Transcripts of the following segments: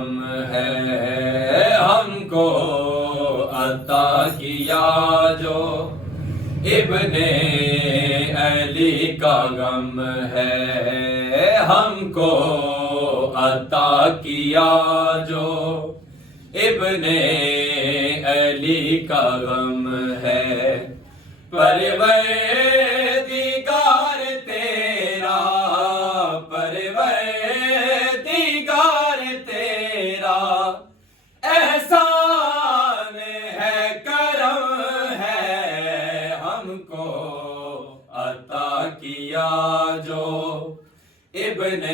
غم ہے ہم کو عطا کیا جو ابن علی کا غم ہے ہم کو عطا کیا جو ابن علی کا غم ہے پروردگار تیرا احسان ہے کرم ہے ہم کو عطا کیا جو ابن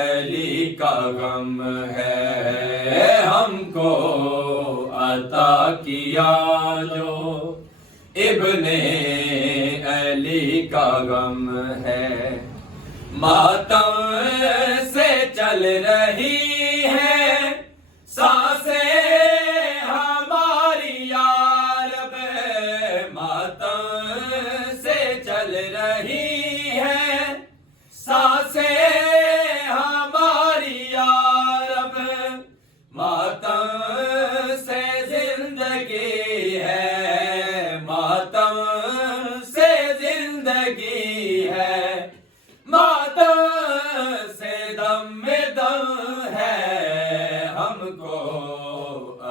علی کا غم ہے ہم کو عطا کیا جو ابن علی کا غم ہے ماتم سے چل رہی ہے سانسیں ہماری یا رب ماتم سے چل رہی ہے سانسیں ہماری یا رب ماتم سے زندگی ہے ماتم سے زندگی ہے ماتم سے دم ہے ہم کو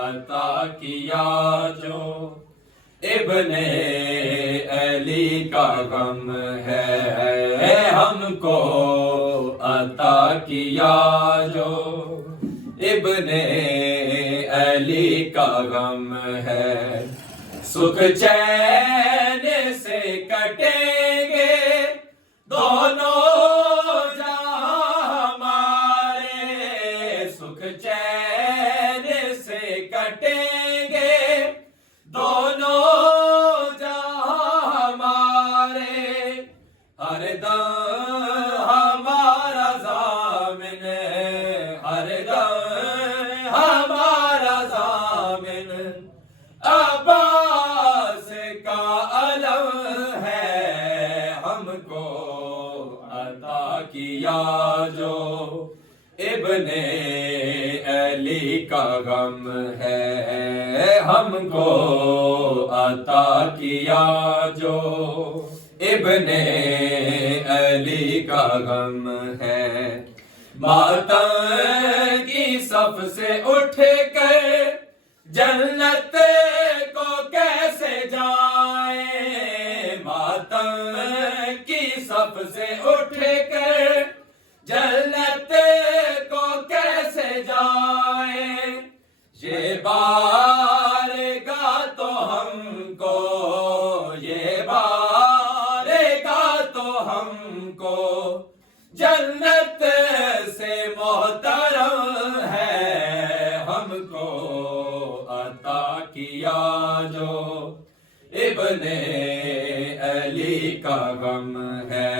عطا کیا جو ابن علی کا غم ہے ہم کو عطا کیا جو ابن علی کا غم ہے سکھ چین سے کٹیں گے دونوں جہاں ہمارے سکھ چین سے کٹیں گے دونوں جہاں ہمارے ہر دم ہمارا ضامن ہر دم ہمارا ضامن عباس کا علم ہے ہم کو عطا کیا جو ابن علی کا غم ہے ہم کو عطا کیا جو ابن علی کا غم ہے ماتم کی صف سے اٹھ کر جنت کو کیسے جائیں ماتم کی صف سے اٹھ کر جنت کو کیسے جائیں یہ بارگاہ تو ہم کو یہ بارگاہ تو ہم کو جنت سے محترم ہے ہم کو عطا کیا جو ابن علی کا غم ہے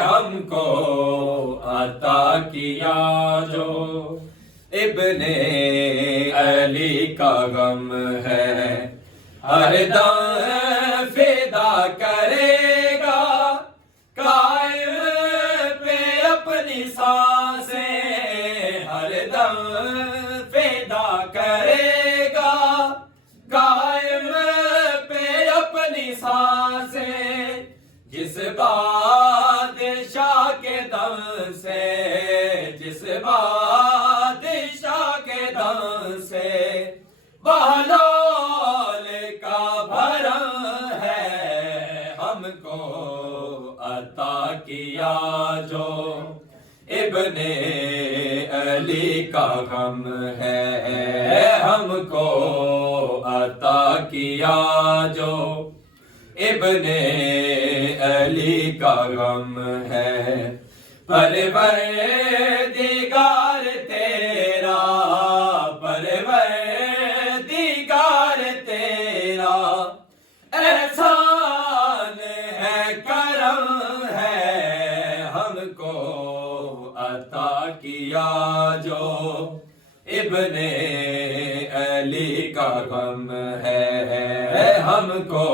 ہم کو عطا کیا جو ابن علی کا غم ہے ہر دم فدا کرے گا قائم پہ اپنی سانسیں ہر دم فدا کرے گا قائم پہ اپنی سانسیں جس بادشاہ کے دم سے جس بادشاہ کے دم سے بہلول کا بھرم ہے ہم کو عطا کیا جو ابن علی کا غم ہے ہم کو عطا کیا جو ابن علی کا غم ہے پروردگار تیرا احسان ہے کرم ہے ہم کو عطا کیا جو ابن علی کا غم ہے ہم کو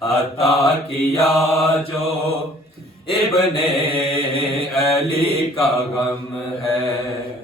عطا کیا جو ابن علی کا غم ہے.